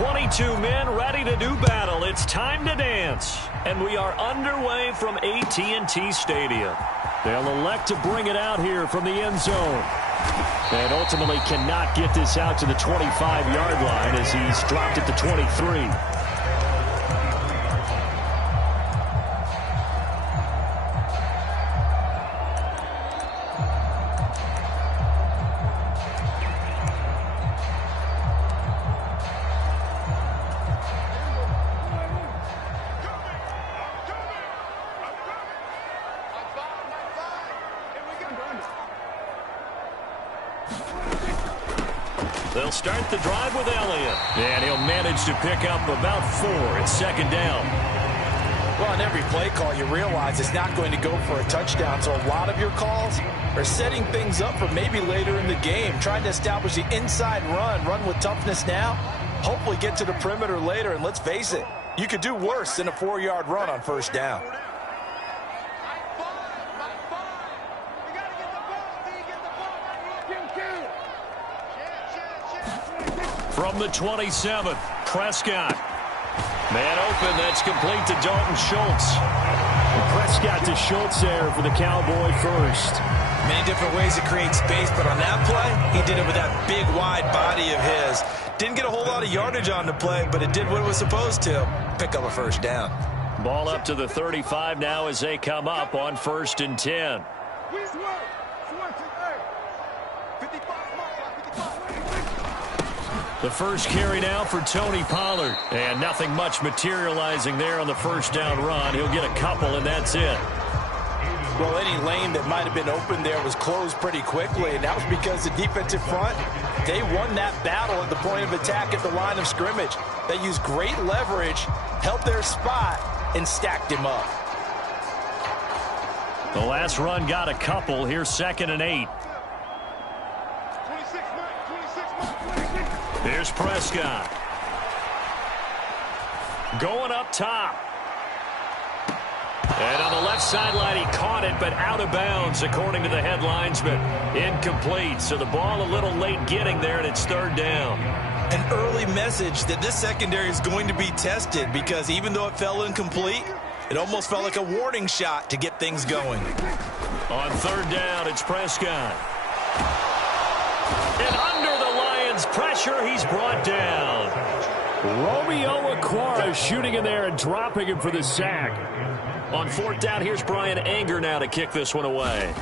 22 men ready to do battle. It's time to dance. And we are underway from AT&T Stadium. They'll elect to bring it out here from the end zone. And ultimately cannot get this out to the 25-yard line as he's dropped at the 23. They'll start the drive with Elliott. And he'll manage to pick up about 4. It's second down. Well, on every play call, you realize it's not going to go for a touchdown. So a lot of your calls are setting things up for maybe later in the game, trying to establish the inside run with toughness now, hopefully get to the perimeter later. And let's face it, you could do worse than a 4-yard run on first down. From the 27, Prescott. Man open, that's complete to Dalton Schultz. And Prescott to Schultz there for the Cowboy first. Many different ways to create space, but on that play, he did it with that big, wide body of his. Didn't get a whole lot of yardage on the play, but it did what it was supposed to. Pick up a first down. Ball up to the 35 now as they come up on 1st and 10. The first carry now for Tony Pollard. And nothing much materializing there on the first down run. He'll get a couple, and that's it. Well, any lane that might have been open there was closed pretty quickly, and that was because the defensive front, they won that battle at the point of attack at the line of scrimmage. They used great leverage, held their spot, and stacked him up. The last run got a couple. Here's 2nd and 8. Here's Prescott. Going up top. And on the left sideline, he caught it, but out of bounds, according to the head linesman. Incomplete, so the ball a little late getting there, and it's 3rd down. An early message that this secondary is going to be tested, because even though it fell incomplete, it almost felt like a warning shot to get things going. On 3rd down, it's Prescott. And under the Lions' pressure, he's brought down. Romeo Okwara shooting in there and dropping him for the sack. On 4th down, here's Brian Anger now to kick this one away.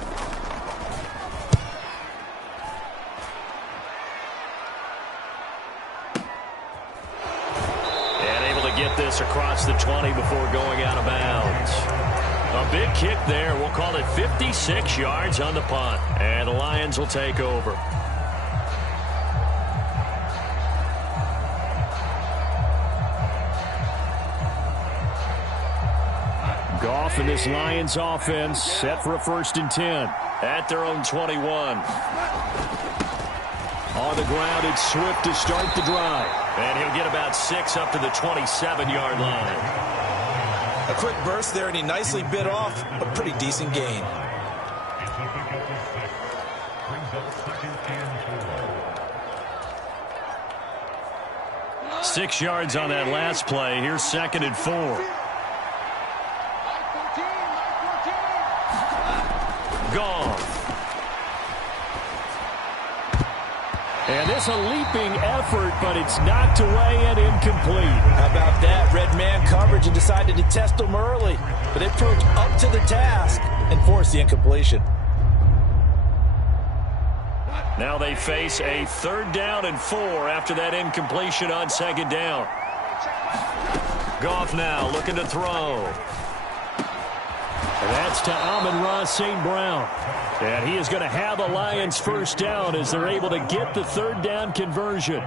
And able to get this across the 20 before going out of bounds. A big kick there. We'll call it 56 yards on the punt. And the Lions will take over. Goff and this Lions offense set for a 1st and 10 at their own 21. On the ground, it's Swift to start the drive. And he'll get about 6 up to the 27-yard line. A quick burst there, and he nicely bit off a pretty decent gain. Six yards on that last play. Here's 2nd and 4. Goff. And this a leaping effort, but it's knocked away and incomplete. How about that? Red man coverage and decided to test them early. But they proved up to the task and forced the incompletion. Now they face a 3rd down and 4 after that incompletion on 2nd down. Goff now looking to throw. And that's to Amon-Ra St. Brown. And he is going to have a Lions first down as they're able to get the 3rd down conversion.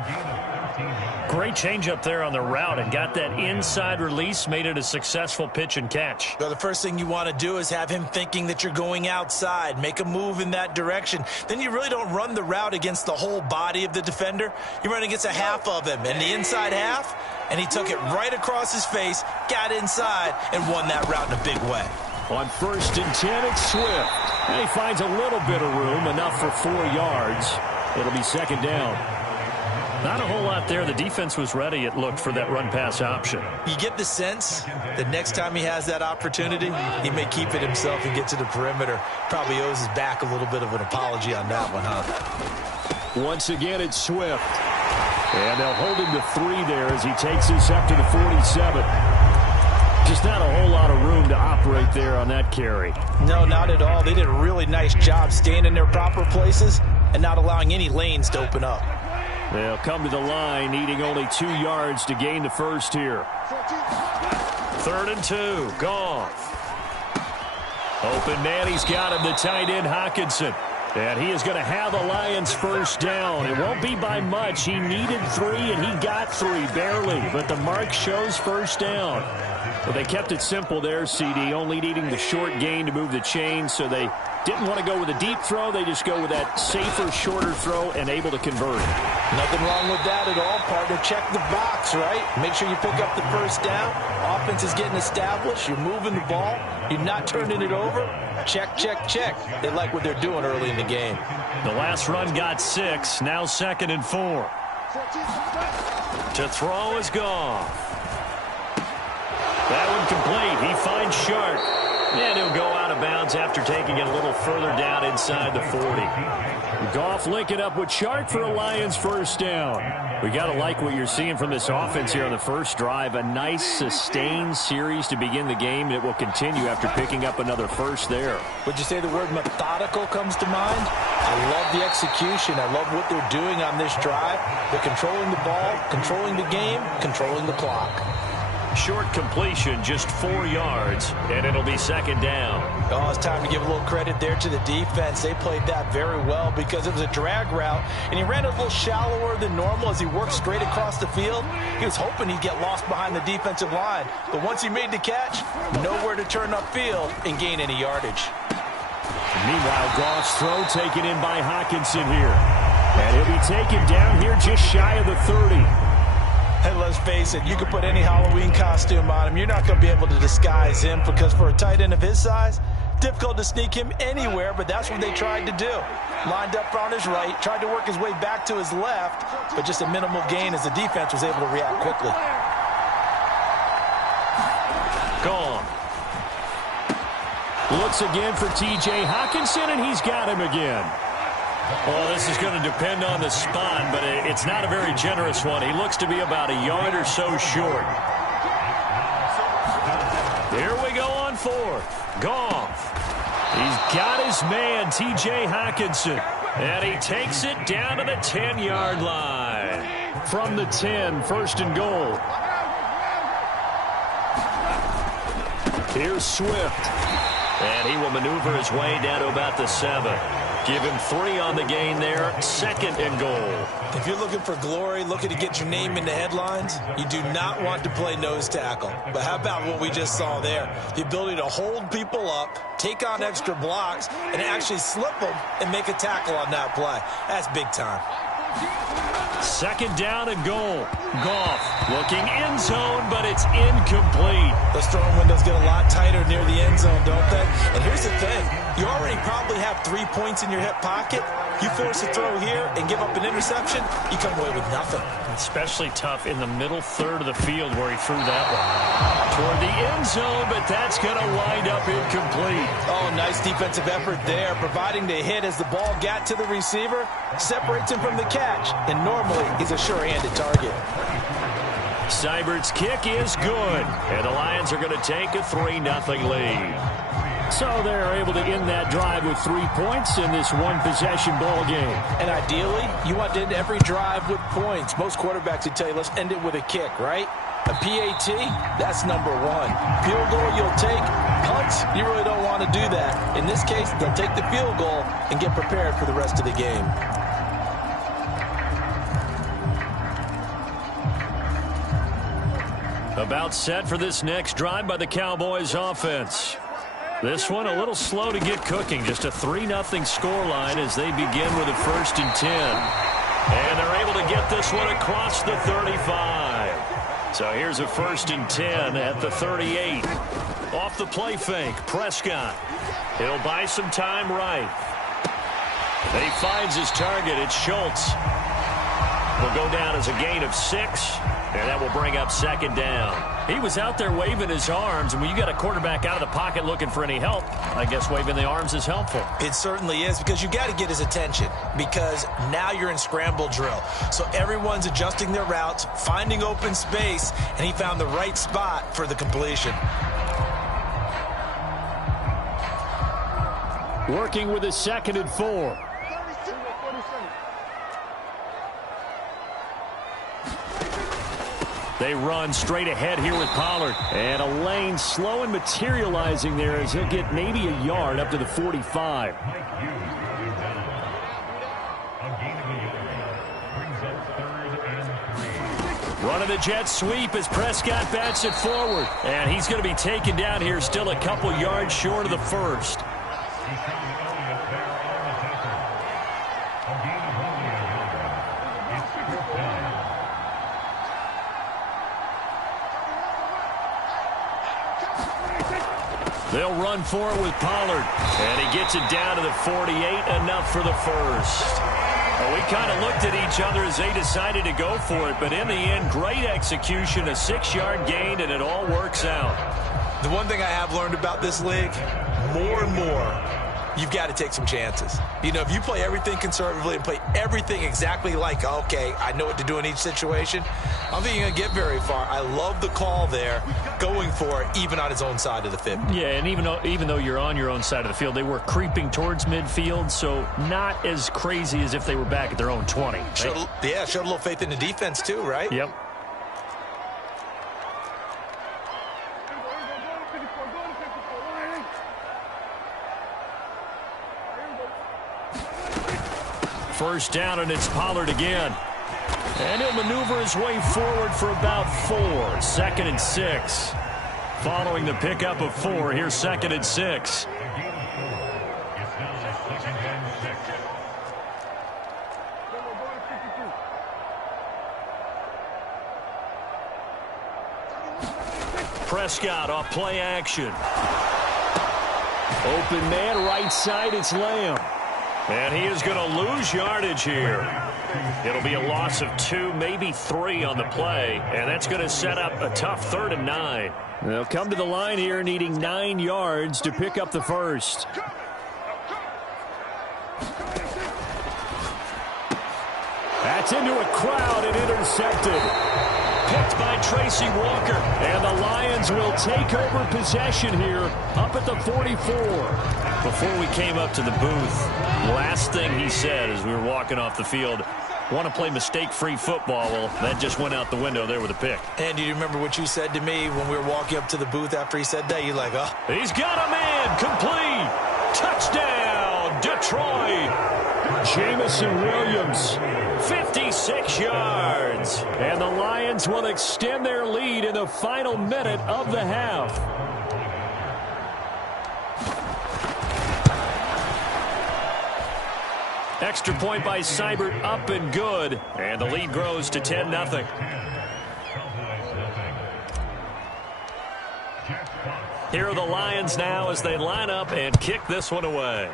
Great change up there on the route and got that inside release, made it a successful pitch and catch. So the first thing you want to do is have him thinking that you're going outside, make a move in that direction. Then you really don't run the route against the whole body of the defender. You run against a half of him, and the inside half, and he took it right across his face, got inside, and won that route in a big way. On 1st and 10, it's Swift. And he finds a little bit of room, enough for 4 yards. It'll be 2nd down. Not a whole lot there. The defense was ready, it looked, for that run-pass option. You get the sense that next time he has that opportunity, he may keep it himself and get to the perimeter. Probably owes his back a little bit of an apology on that one, huh? Once again, it's Swift. And they'll hold him to 3 there as he takes this up to the 47. Just not a whole lot of room to operate there on that carry. No, not at all. They did a really nice job staying in their proper places and not allowing any lanes to open up. They'll come to the line, needing only 2 yards to gain the first here. 3rd and 2. Goff. Open man, he's got him, the tight end, Hockenson. And he is going to have the Lions first down. It won't be by much. He needed 3, and he got 3, barely. But the mark shows first down. Well, they kept it simple there, CD, only needing the short gain to move the chains, so they didn't want to go with a deep throw. They just go with that safer, shorter throw and able to convert. Nothing wrong with that at all, partner. Check the box, right? Make sure you pick up the first down. Offense is getting established. You're moving the ball. You're not turning it over. Check, check, check. They like what they're doing early in the game. The last run got 6. Now 2nd and 4. To throw is Goff. That one complete. He finds Sharp. And he'll go out of bounds after taking it a little further down inside the 40. Goff linking up with Sharp for a Lions first down. We got to like what you're seeing from this offense here on the first drive. A nice, sustained series to begin the game, and it will continue after picking up another first there. Would you say the word methodical comes to mind? I love the execution. I love what they're doing on this drive. They're controlling the ball, controlling the game, controlling the clock. Short completion, just 4 yards, and it'll be 2nd down. Oh, it's time to give a little credit there to the defense. They played that very well because it was a drag route, and he ran a little shallower than normal as he worked straight across the field. He was hoping he'd get lost behind the defensive line, but once he made the catch, nowhere to turn upfield and gain any yardage. Meanwhile, Goff's throw taken in by Hockenson here. And he'll be taken down here just shy of the 30. And let's face it, you can put any Halloween costume on him. You're not going to be able to disguise him because for a tight end of his size, difficult to sneak him anywhere, but that's what they tried to do. Lined up on his right, tried to work his way back to his left, but just a minimal gain as the defense was able to react quickly. Gone. Looks again for T.J. Hockenson, and he's got him again. Well, this is going to depend on the spot, but it's not a very generous one. He looks to be about a yard or so short. Here we go on 4th. Goff. He's got his man, T.J. Hockenson. And he takes it down to the 10-yard line. From the 10, 1st and goal. Here's Swift. And he will maneuver his way down to about the 7. Give him 3 on the gain there. 2nd and goal. If you're looking for glory, looking to get your name in the headlines, you do not want to play nose tackle. But how about what we just saw there? The ability to hold people up, take on extra blocks, and actually slip them and make a tackle on that play. That's big time. 2nd down and goal. Goff looking end zone, but it's incomplete. Those throwing windows get a lot tighter near the end zone, don't they? And here's the thing. You already probably have 3 points in your hip pocket. You force a throw here and give up an interception, you come away with nothing. Especially tough in the middle 3rd of the field where he threw that one. Toward the end zone, but that's going to wind up incomplete. Oh, nice defensive effort there, providing the hit as the ball got to the receiver, separates him from the catch, and normally he's a sure-handed target. Seibert's kick is good, and the Lions are going to take a 3-0 lead. So they're able to end that drive with 3 points in this one-possession ball game. And ideally, you want to end every drive with points. Most quarterbacks would tell you, let's end it with a kick, right? A PAT, that's number 1. Field goal you'll take. Punts, you really don't want to do that. In this case, they'll take the field goal and get prepared for the rest of the game. About set for this next drive by the Cowboys offense. This one a little slow to get cooking. Just a 3-0 scoreline as they begin with a 1st and 10. And they're able to get this one across the 35. So here's a 1st and 10 at the 38. Off the play fake, Prescott. He'll buy some time right. And he finds his target. It's Schultz. will go down as a gain of 6, and that will bring up second down. He was out there waving his arms, and when you got a quarterback out of the pocket looking for any help, I guess waving the arms is helpful. It certainly is, because you got to get his attention, because now you're in scramble drill. So everyone's adjusting their routes, finding open space, and he found the right spot for the completion. Working with a 2nd and 4. They run straight ahead here with Pollard. And a lane slow and materializing there as he'll get maybe a yard up to the 45. Running the jet sweep as Prescott bats it forward. And he's going to be taken down here still a couple yards short of the first. They'll run for it with Pollard. And he gets it down to the 48, enough for the first. Well, we kind of looked at each other as they decided to go for it, but in the end, great execution, a 6-yard gain, and it all works out. The one thing I have learned about this league, more and more, you've got to take some chances. You know, if you play everything conservatively and play everything exactly like, okay, I know what to do in each situation, I don't think you're going to get very far. I love the call there, going for it, even on his own side of the 50. Yeah, and even though you're on your own side of the field, they were creeping towards midfield, so not as crazy as if they were back at their own 20. Right? Showed a little faith in the defense too, right? Yep. First down, and it's Pollard again. And he'll maneuver his way forward for about 4. 2nd and 6. Following the pickup of 4, here's 2nd and 6. Prescott off play action. Open man, right side, it's Lamb. And he is going to lose yardage here. It'll be a loss of 2, maybe 3 on the play, and that's going to set up a tough 3rd and 9. They'll come to the line here needing 9 yards to pick up the first. That's into a crowd and intercepted. Picked by Tracy Walker, and the Lions will take over possession here up at the 44. Before we came up to the booth, last thing he said as we were walking off the field, want to play mistake-free football. Well, that just went out the window there with a pick. And do you remember what you said to me when we were walking up to the booth after he said that? You're like, oh. He's got a man, complete. Touchdown, Detroit. Jamison Williams, 56 yards. And the Lions will extend their lead in the final minute of the half. Extra point by Seibert, up and good. And the lead grows to 10-0. Here are the Lions now as they line up and kick this one away.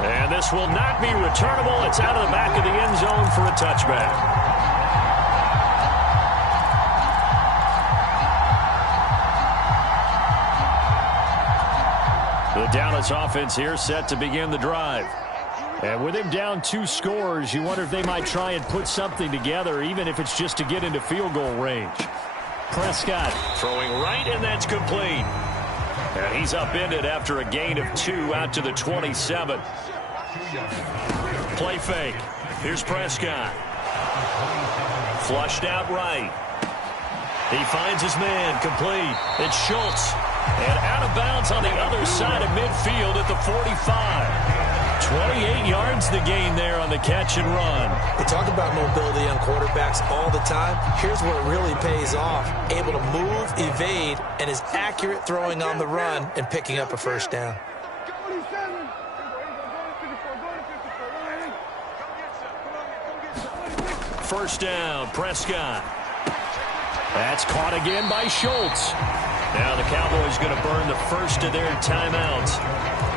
And this will not be returnable. It's out of the back of the end zone for a touchback. The Dallas offense here set to begin the drive. And with him down 2 scores, you wonder if they might try and put something together, even if it's just to get into field goal range. Prescott throwing right, and that's complete. And he's upended after a gain of 2 out to the 27. Play fake. Here's Prescott. Flushed out right. He finds his man, complete. It's Schultz. And out of bounds on the other side of midfield at the 45. 28 yards the gain there on the catch and run. We talk about mobility on quarterbacks all the time. Here's where it really pays off. Able to move, evade, and is accurate throwing on the run and picking up a first down. First down, Prescott. That's caught again by Schultz. Now the Cowboys going to burn the first of their timeouts.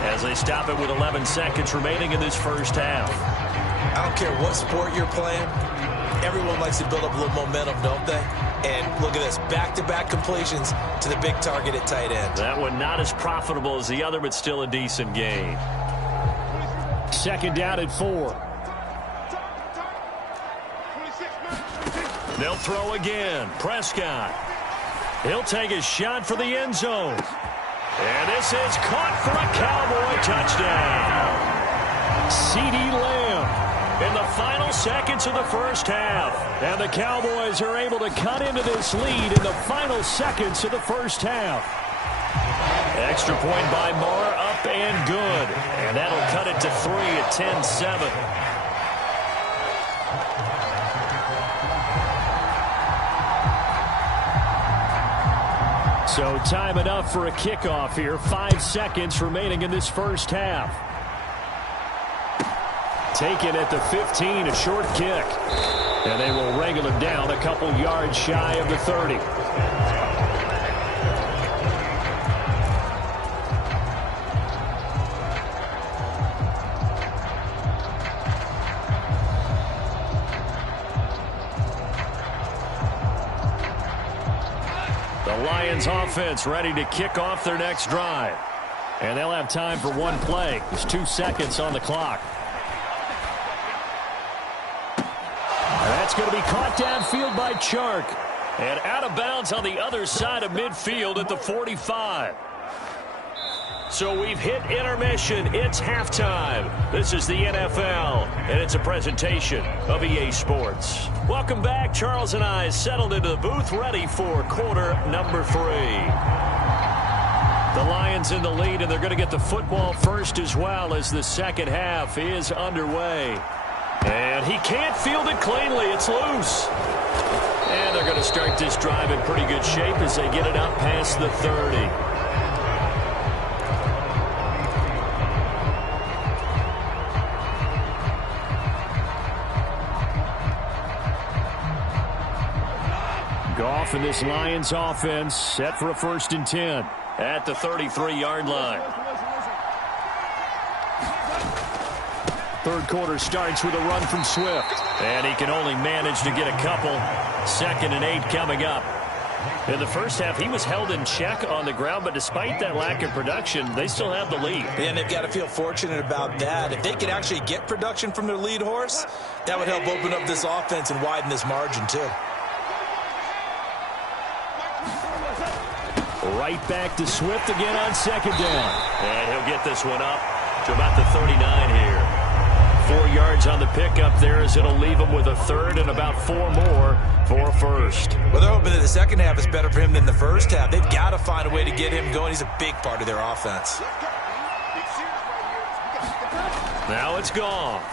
as they stop it with 11 seconds remaining in this first half. I don't care what sport you're playing. Everyone likes to build up a little momentum, don't they? And look at this, back-to-back completions to the big target at tight end. That one not as profitable as the other, but still a decent gain. Second down at 4. They'll throw again. Prescott. He'll take a shot for the end zone. And this is caught for a Cowboy touchdown. CeeDee Lamb in the final seconds of the first half. And the Cowboys are able to cut into this lead in the final seconds of the first half. Extra point by Marr, up and good. And that'll cut it to 3 at 10-7. So time enough for a kickoff here. 5 seconds remaining in this first half. Taken at the 15, a short kick. And they will wrangle him down a couple yards shy of the 30. Lions offense ready to kick off their next drive. And they'll have time for one play. There's 2 seconds on the clock. And that's going to be caught downfield by Chark. And out of bounds on the other side of midfield at the 45. So we've hit intermission. It's halftime. This is the NFL, and it's a presentation of EA Sports. Welcome back. Charles and I settled into the booth, ready for quarter number 3. The Lions in the lead, and they're going to get the football first as well as the second half is underway. And he can't field it cleanly. It's loose. And they're going to start this drive in pretty good shape as they get it up past the 30. Goff and this Lions offense set for a 1st and 10 at the 33-yard line. Third quarter starts with a run from Swift. And he can only manage to get a couple. 2nd and 8 coming up. In the first half, he was held in check on the ground, but despite that lack of production, they still have the lead. And they've got to feel fortunate about that. If they could actually get production from their lead horse, that would help open up this offense and widen this margin too. Right back to Swift again on 2nd down. And he'll get this one up to about the 39 here. 4 yards on the pickup there as it'll leave him with a 3rd and about 4 more for a 1st. Well, they're hoping that the second half is better for him than the first half. They've got to find a way to get him going. He's a big part of their offense. Now it's Goff.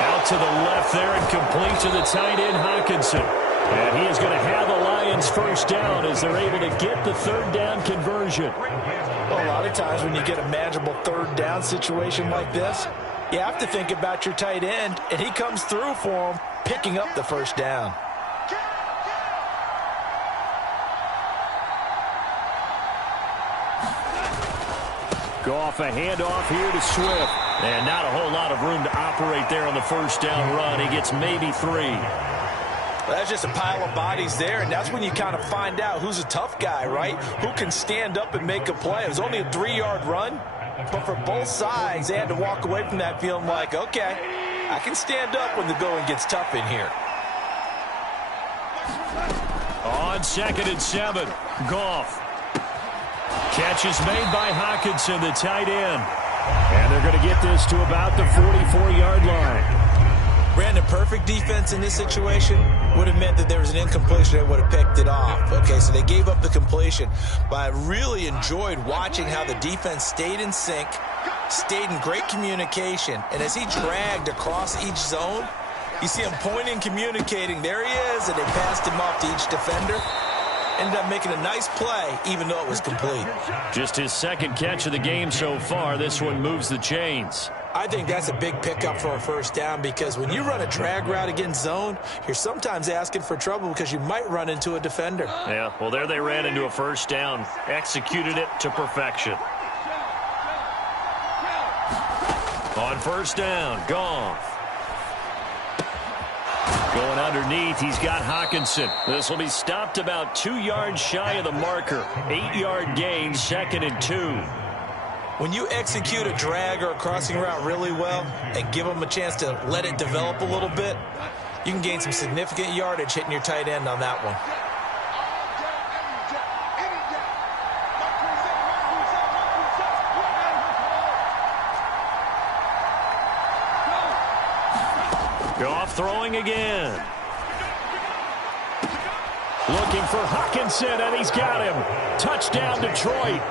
Out to the left there and complete to the tight end, Hockenson. And he is going to have the Lions 1st down as they're able to get the 3rd down conversion. Well, a lot of times when you get a manageable 3rd down situation like this, you have to think about your tight end, and he comes through for him, picking up the 1st down. Goff, a handoff here to Swift. And not a whole lot of room to operate there on the 1st down run. He gets maybe 3. Well, that's just a pile of bodies there, and that's when you kind of find out who's a tough guy, right? Who can stand up and make a play. It was only a 3-yard run, but for both sides, they had to walk away from that feeling like, okay, I can stand up when the going gets tough in here. On 2nd and 7, Goff. Catch is made by Hockenson, the tight end. And they're going to get this to about the 44-yard line. Brandon, perfect defense in this situation would have meant that there was an incompletion. They would have picked it off. Okay, so they gave up the completion. But I really enjoyed watching how the defense stayed in sync, stayed in great communication. And as he dragged across each zone, you see him pointing, communicating. There he is, and they passed him off to each defender. Ended up making a nice play, even though it was complete. Just his 2nd catch of the game so far. This one moves the chains. I think that's a big pickup for a 1st down because when you run a drag route against zone, you're sometimes asking for trouble because you might run into a defender. Yeah, well, there they ran into a 1st down, executed it to perfection. On first down, Goff. Going underneath, he's got Hockenson. This will be stopped about 2 yards shy of the marker. 8-yard gain, 2nd and 2. When you execute a drag or a crossing route really well and give them a chance to let it develop a little bit, you can gain some significant yardage hitting your tight end on that one. Goff throwing again. Looking for Hockenson, and he's got him. Touchdown, Detroit.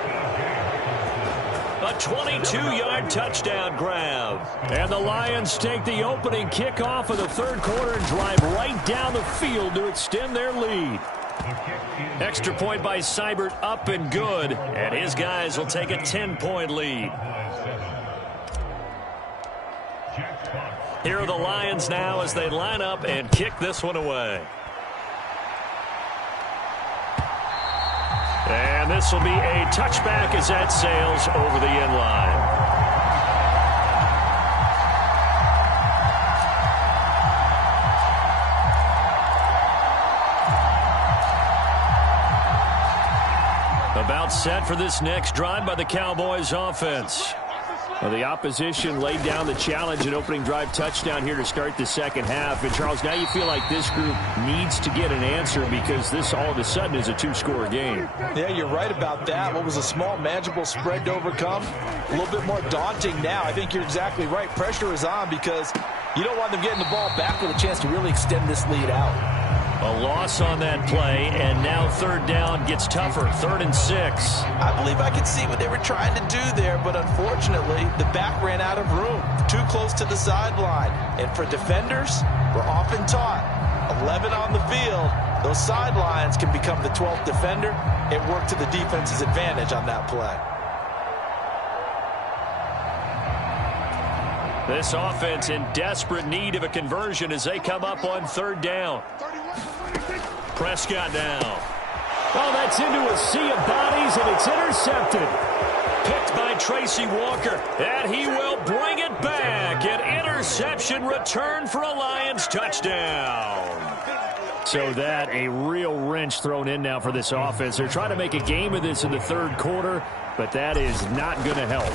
A 22-yard touchdown grab. And the Lions take the opening kickoff of the third quarter and drive right down the field to extend their lead. Extra point by Seibert, up and good. And his guys will take a 10-point lead. Here are the Lions now as they line up and kick this one away. And this will be a touchback as that sails over the end line. About set for this next drive by the Cowboys offense. Well, the opposition laid down the challenge and opening drive touchdown here to start the second half. And, Charles, now you feel like this group needs to get an answer because this all of a sudden is a 2-score game. Yeah, you're right about that. What was a small, manageable spread to overcome, a little bit more daunting now. I think you're exactly right. Pressure is on because you don't want them getting the ball back with a chance to really extend this lead out. A loss on that play, and now third down gets tougher. 3rd and 6. I believe I could see what they were trying to do there, but unfortunately, the back ran out of room. Too close to the sideline. And for defenders, we're often taught, 11 on the field, those sidelines can become the 12th defender. It worked to the defense's advantage on that play. This offense in desperate need of a conversion as they come up on third down. Prescott now. Oh, that's into a sea of bodies, and it's intercepted. Picked by Tracy Walker, and he will bring it back. An interception return for a Lions touchdown. So that a real wrench thrown in now for this offense. They're trying to make a game of this in the third quarter, but that is not going to help.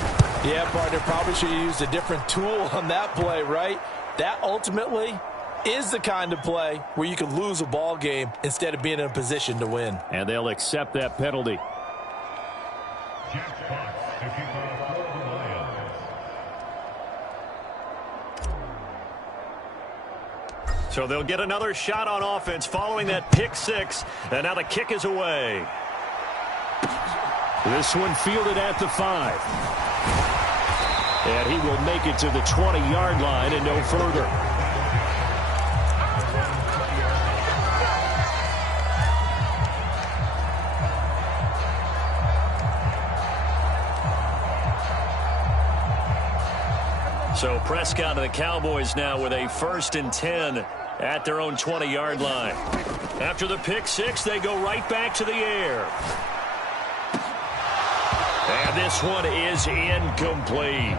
Yeah, partner, probably should have used a different tool on that play, right? That ultimately is the kind of play where you can lose a ball game instead of being in a position to win. And they'll accept that penalty. So they'll get another shot on offense following that pick 6. And now the kick is away. This one fielded at the 5. And he will make it to the 20-yard line and no further. So Prescott and the Cowboys now with a 1st and 10 at their own 20-yard line. After the pick 6, they go right back to the air. And this one is incomplete.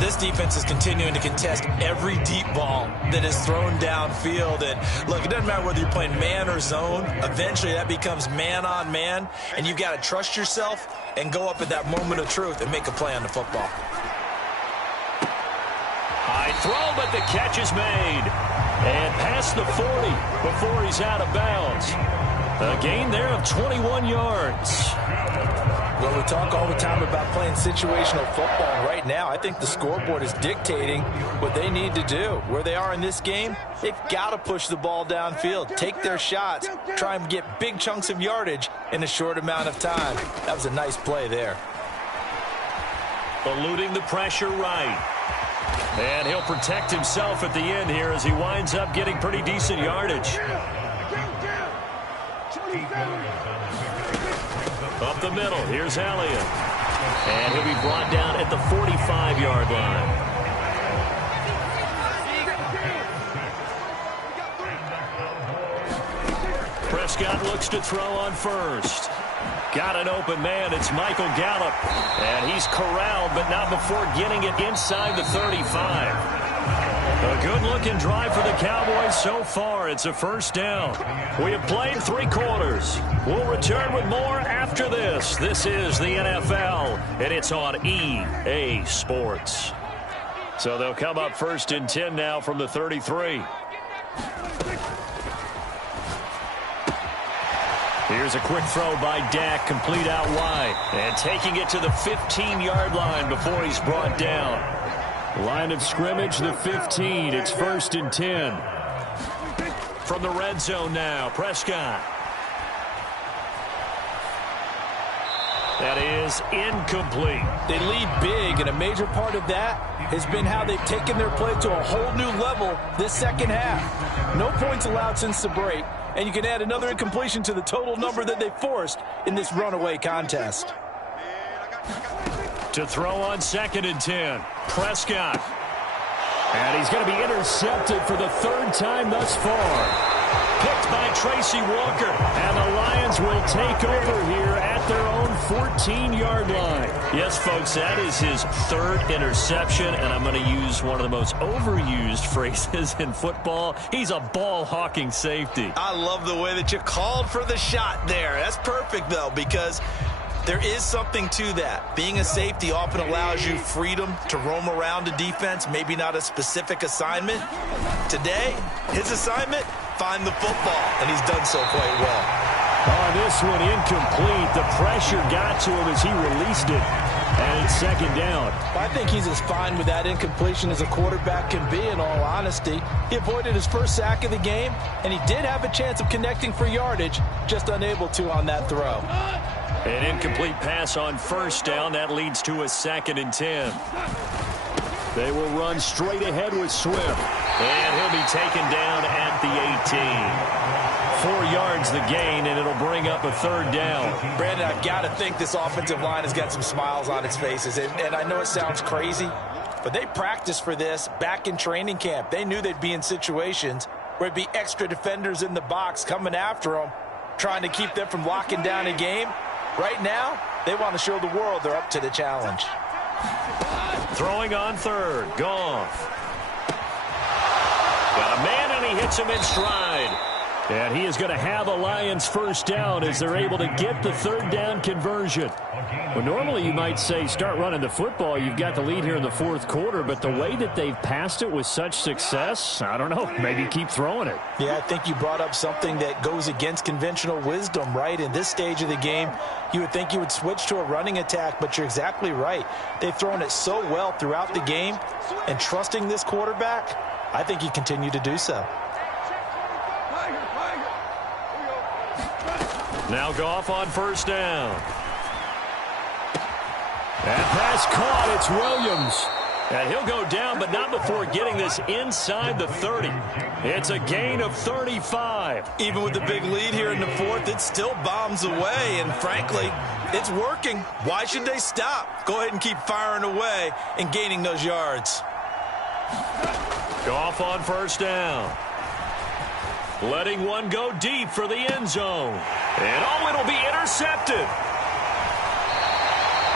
This defense is continuing to contest every deep ball that is thrown downfield. And look, it doesn't matter whether you're playing man or zone. Eventually that becomes man on man. And you've got to trust yourself and go up at that moment of truth and make a play on the football. High throw, but the catch is made. And past the 40 before he's out of bounds. A gain there of 21 yards. Well, we talk all the time about playing situational football. Right now, I think the scoreboard is dictating what they need to do. Where they are in this game, they've got to push the ball downfield, take their shots, try and get big chunks of yardage in a short amount of time. That was a nice play there. Eluding the pressure right. And he'll protect himself at the end here as he winds up getting pretty decent yardage. Up the middle, here's Elliott. And he'll be brought down at the 45-yard line. Prescott looks to throw on first. Got an open man. It's Michael Gallup. And he's corralled, but not before getting it inside the 35. A good-looking drive for the Cowboys so far. It's a first down. We have played 3 quarters. We'll return with more after this. This is the NFL, and it's on EA Sports. So they'll come up first and 10 now from the 33. Here's a quick throw by Dak, complete out wide. And taking it to the 15-yard line before he's brought down. Line of scrimmage, the 15. It's first and 10. From the red zone now, Prescott. That is incomplete. They lead big, and a major part of that has been how they've taken their play to a whole new level this second half. No points allowed since the break, and you can add another incompletion to the total number that they forced in this runaway contest. To throw on second and 10, Prescott. And he's going to be intercepted for the 3rd time thus far. Picked by Tracy Walker. And the Lions will take over here at their own 14-yard line. Yes, folks, that is his 3rd interception, and I'm going to use one of the most overused phrases in football. He's a ball-hawking safety. I love the way that you called for the shot there. That's perfect, though, because there is something to that. Being a safety often allows you freedom to roam around a defense, maybe not a specific assignment. Today, his assignment, find the football, and he's done so quite well. Oh, this one incomplete. The pressure got to him as he released it, and it's second down. I think he's as fine with that incompletion as a quarterback can be, in all honesty. He avoided his first sack of the game, and he did have a chance of connecting for yardage, just unable to on that throw. An incomplete pass on first down. That leads to a 2nd and 10. They will run straight ahead with Swift. And he'll be taken down at the 18. 4 yards the gain, and it'll bring up a 3rd down. Brandon, I've got to think this offensive line has got some smiles on its faces. And I know it sounds crazy, but they practiced for this back in training camp. They knew they'd be in situations where it'd be extra defenders in the box coming after them, trying to keep them from locking down a game. Right now, they want to show the world they're up to the challenge. Throwing on 3rd. Goff. Got a man, and he hits him in stride. And he is going to have a Lions first down as they're able to get the 3rd down conversion. Well, normally you might say start running the football. You've got the lead here in the 4th quarter, but the way that they've passed it with such success, I don't know, maybe keep throwing it. Yeah, I think you brought up something that goes against conventional wisdom, right? In this stage of the game, you would think you would switch to a running attack, but you're exactly right. They've thrown it so well throughout the game, and trusting this quarterback, I think you continue to do so. Now Goff on first down. That pass caught. It's Williams. And he'll go down, but not before getting this inside the 30. It's a gain of 35. Even with the big lead here in the 4th, it still bombs away. And frankly, it's working. Why should they stop? Go ahead and keep firing away and gaining those yards. Goff on first down. Letting one go deep for the end zone. And oh, it'll be intercepted.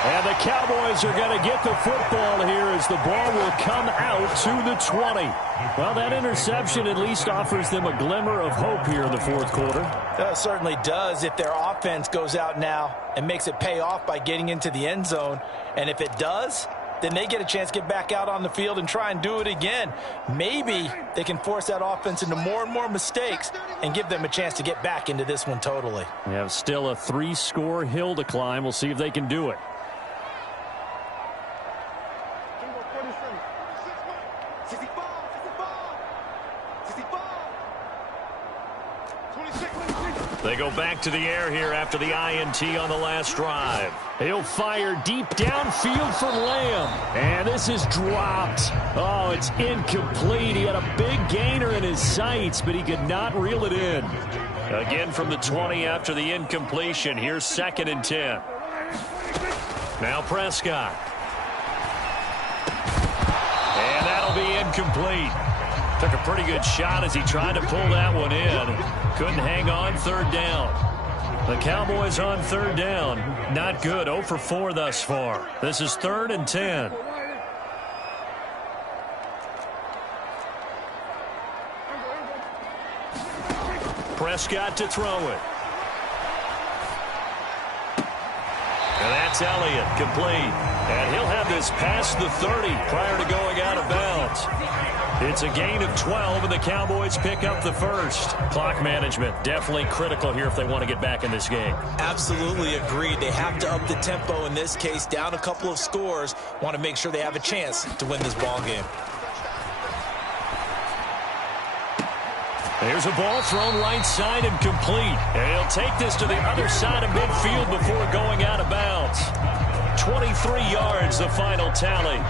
And the Cowboys are going to get the football here as the ball will come out to the 20. Well, that interception at least offers them a glimmer of hope here in the 4th quarter. It certainly does if their offense goes out now and makes it pay off by getting into the end zone. And if it does, then they get a chance to get back out on the field and try and do it again. Maybe they can force that offense into more and more mistakes and give them a chance to get back into this one totally. We have still a 3-score hill to climb. We'll see if they can do it. They go back to the air here after the INT on the last drive. He'll fire deep downfield for Lamb. And this is dropped. Oh, it's incomplete. He had a big gainer in his sights, but he could not reel it in. Again from the 20 after the incompletion. Here's 2nd and 10. Now Prescott. And that'll be incomplete. Took a pretty good shot as he tried to pull that one in. Couldn't hang on 3rd down. The Cowboys on third down. Not good. 0 for 4 thus far. This is 3rd and 10. Prescott to throw it. And that's Elliott, complete. And he'll have this past the 30 prior to going out of bounds. It's a gain of 12, and the Cowboys pick up the first. Clock management, definitely critical here if they want to get back in this game. Absolutely agreed. They have to up the tempo in this case, down a couple of scores. Want to make sure they have a chance to win this ball game. There's a ball thrown right side and complete. And he'll take this to the other side of midfield before going out of bounds. 23 yards, the final tally.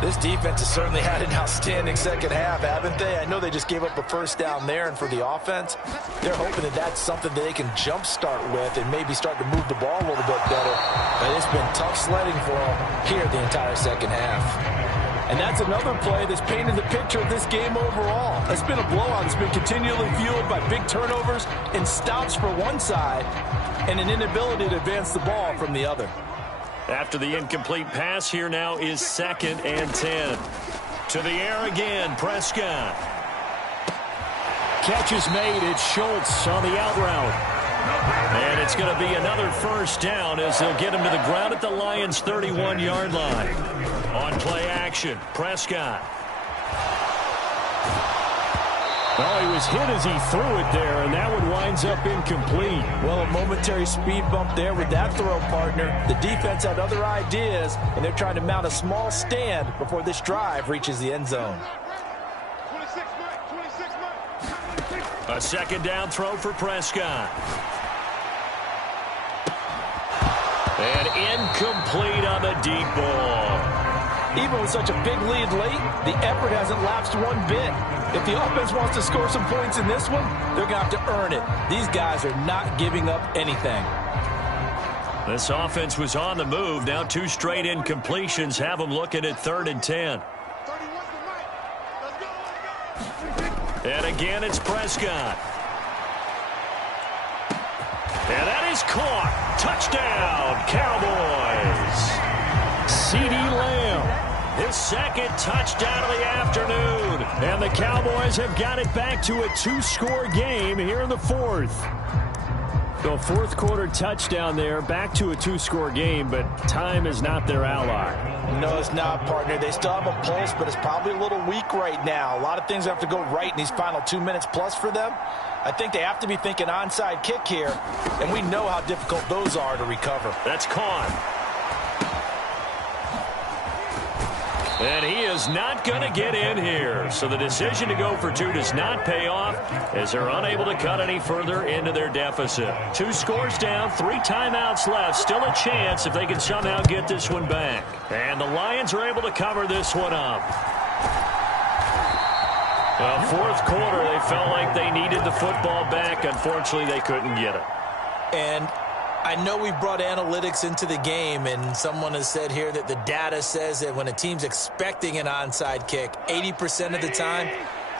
This defense has certainly had an outstanding second half, haven't they? I know they just gave up a first down there, and for the offense, they're hoping that that's something that they can jumpstart with and maybe start to move the ball a little bit better. But it's been tough sledding for them here the entire second half. And that's another play that's painted the picture of this game overall. It's been a blowout. It's been continually fueled by big turnovers and stops for one side and an inability to advance the ball from the other. After the incomplete pass, here now is 2nd and 10. To the air again, Prescott. Catch is made. It's Schultz on the out route. And it's going to be another first down as they'll get him to the ground at the Lions' 31-yard line. On play action, Prescott. Oh, he was hit as he threw it there, and that one winds up incomplete. Well, a momentary speed bump there with that throw, partner. The defense had other ideas, and they're trying to mount a small stand before this drive reaches the end zone. A 2nd down throw for Prescott. And incomplete on the deep ball. Even with such a big lead late, the effort hasn't lapsed one bit. If the offense wants to score some points in this one, they're going to have to earn it. These guys are not giving up anything. This offense was on the move. Now 2 straight incompletions have them looking at 3rd and 10. And again, it's Prescott. And that is caught. Touchdown, Cowboys. CeeDee Lamb, his 2nd touchdown of the afternoon. And the Cowboys have got it back to a 2-score game here in the 4th. So 4th quarter touchdown there, back to a 2-score game, but time is not their ally. No, it's not, partner. They still have a pulse, but it's probably a little weak right now. A lot of things have to go right in these final 2 minutes plus for them. I think they have to be thinking onside kick here, and we know how difficult those are to recover. That's Kahn. And he is not going to get in here. So the decision to go for 2 does not pay off as they're unable to cut any further into their deficit. 2 scores down, 3 timeouts left. Still a chance if they can somehow get this one back. And the Lions are able to cover this one up. Well, 4th quarter, they felt like they needed the football back. Unfortunately, they couldn't get it. And I know we brought analytics into the game, and someone has said here that the data says that when a team's expecting an onside kick, 80% of the time,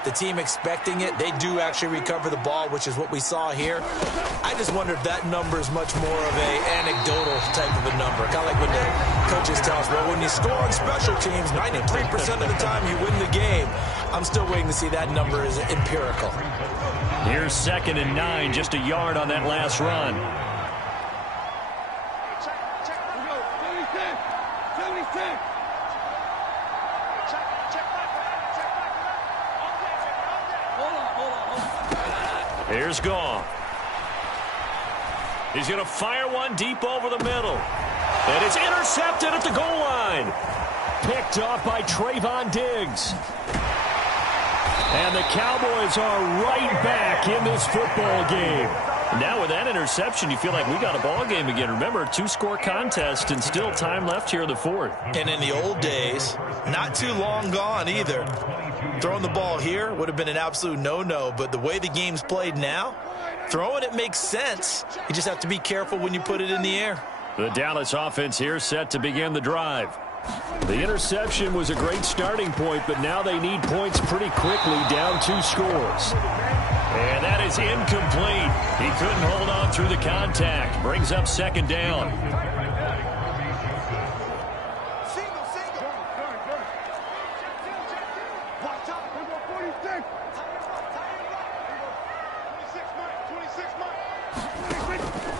the team expecting it, they do actually recover the ball, which is what we saw here. I just wonder if that number is much more of a anecdotal type of a number. Kind of like when the coaches tell us, well, when you score on special teams, 93% of the time you win the game. I'm still waiting to see that number is empirical. Here's 2nd and 9, just a yard on that last run. Here's Goff. He's going to fire one deep over the middle. And it's intercepted at the goal line. Picked off by Trayvon Diggs. And the Cowboys are right back in this football game. Now with that interception, you feel like we got a ball game again. Remember, 2-score contest and still time left here in the 4th. And in the old days, not too long gone either. Throwing the ball here would have been an absolute no-no, but the way the game's played now, throwing it makes sense. You just have to be careful when you put it in the air. The Dallas offense here set to begin the drive. The interception was a great starting point, but now they need points pretty quickly, down 2 scores. And that is incomplete. He couldn't hold on through the contact. Brings up second down.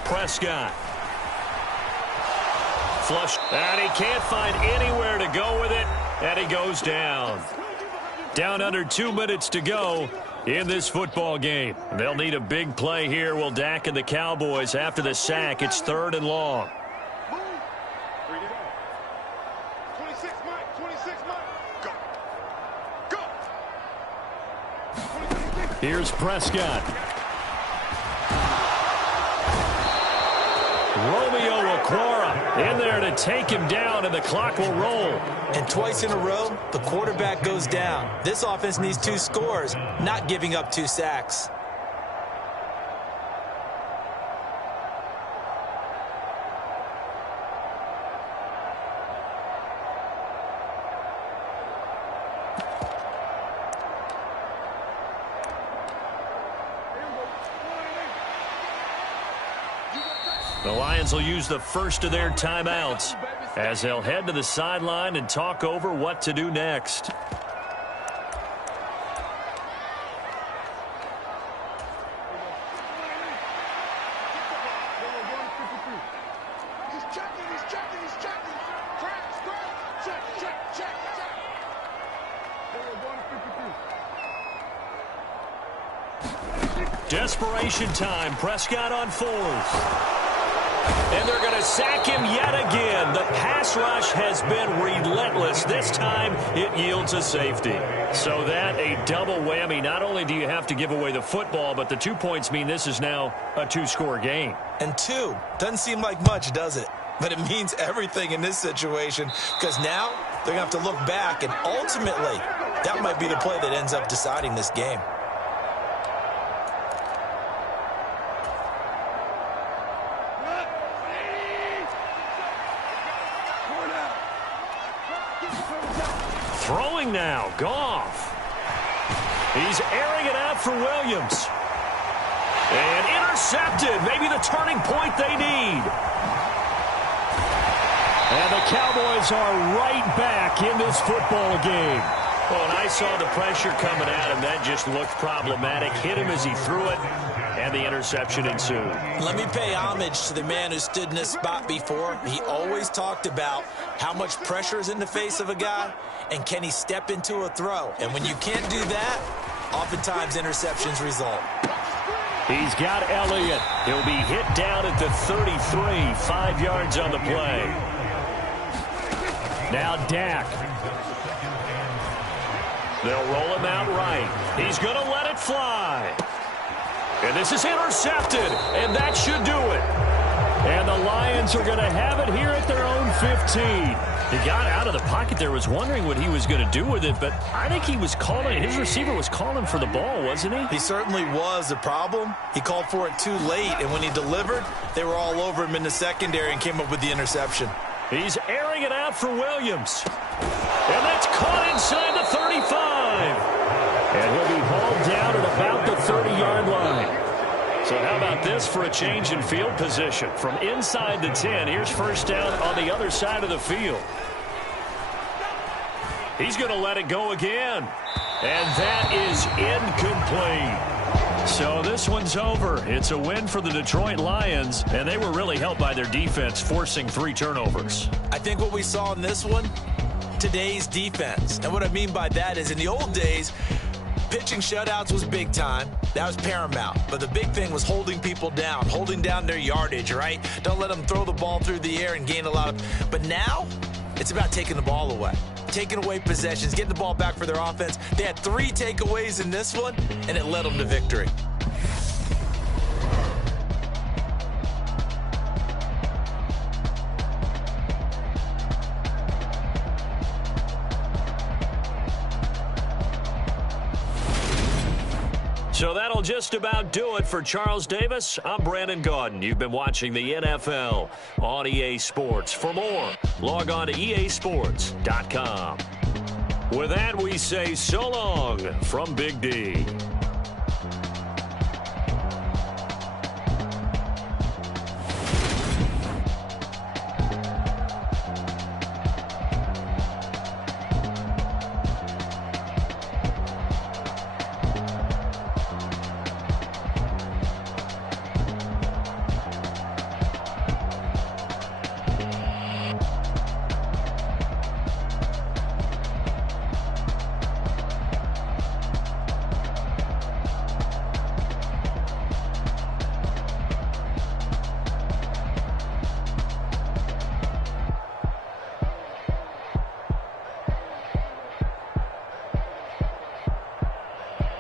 Prescott. Flush. And he can't find anywhere to go with it. And he goes down. Down under 2 minutes to go in this football game. They'll need a big play here. Will Dak and the Cowboys after the sack. It's 3rd and long. Here's Prescott. Romeo Okwara in there to take him down, and the clock will roll. And twice in a row, the quarterback goes down. This offense needs 2 scores, not giving up 2 sacks. The Lions will use the first of their timeouts as they'll head to the sideline and talk over what to do next. Desperation time. Prescott on 4th. And they're going to sack him yet again. The pass rush has been relentless. This time, it yields a safety. So that a double whammy. Not only do you have to give away the football, but the 2 points mean this is now a 2-score game. And 2 doesn't seem like much, does it? But it means everything in this situation, because now they're going to have to look back, and ultimately, that might be the play that ends up deciding this game. Throwing now, Goff. He's airing it out for Williams. And intercepted, maybe the turning point they need. And the Cowboys are right back in this football game. Well, and I saw the pressure coming at him. That just looked problematic. Hit him as he threw it, and the interception ensued. Let me pay homage to the man who stood in this spot before. He always talked about how much pressure is in the face of a guy, and can he step into a throw. And when you can't do that, oftentimes interceptions result. He's got Elliott. He'll be hit down at the 33, 5 yards on the play. Now Dak. They'll roll him out right. He's going to let it fly. And this is intercepted, and that should do it. And the Lions are going to have it here at their own 15. He got out of the pocket there, was wondering what he was going to do with it, but I think he was calling, his receiver was calling for the ball, wasn't he? He certainly was. The problem, he called for it too late, and when he delivered, they were all over him in the secondary and came up with the interception. He's airing it out for Williams. And that's caught inside the 35. And he'll be hauled down at about the 30-yard line. So how about this for a change in field position? From inside the 10, here's first down on the other side of the field. He's going to let it go again. And that is incomplete. So this one's over. It's a win for the Detroit Lions, and they were really helped by their defense, forcing 3 turnovers. I think what we saw in this one, today's defense. And what I mean by that is in the old days, pitching shutouts was big time. That was paramount. But the big thing was holding people down, holding down their yardage, right? Don't let them throw the ball through the air and gain a lot of... But now, it's about taking the ball away. Taking away possessions, getting the ball back for their offense. They had 3 takeaways in this one, and it led them to victory. So that'll just about do it for Charles Davis. I'm Brandon Gaudin. You've been watching the NFL on EA Sports. For more, log on to easports.com. With that, we say so long from Big D.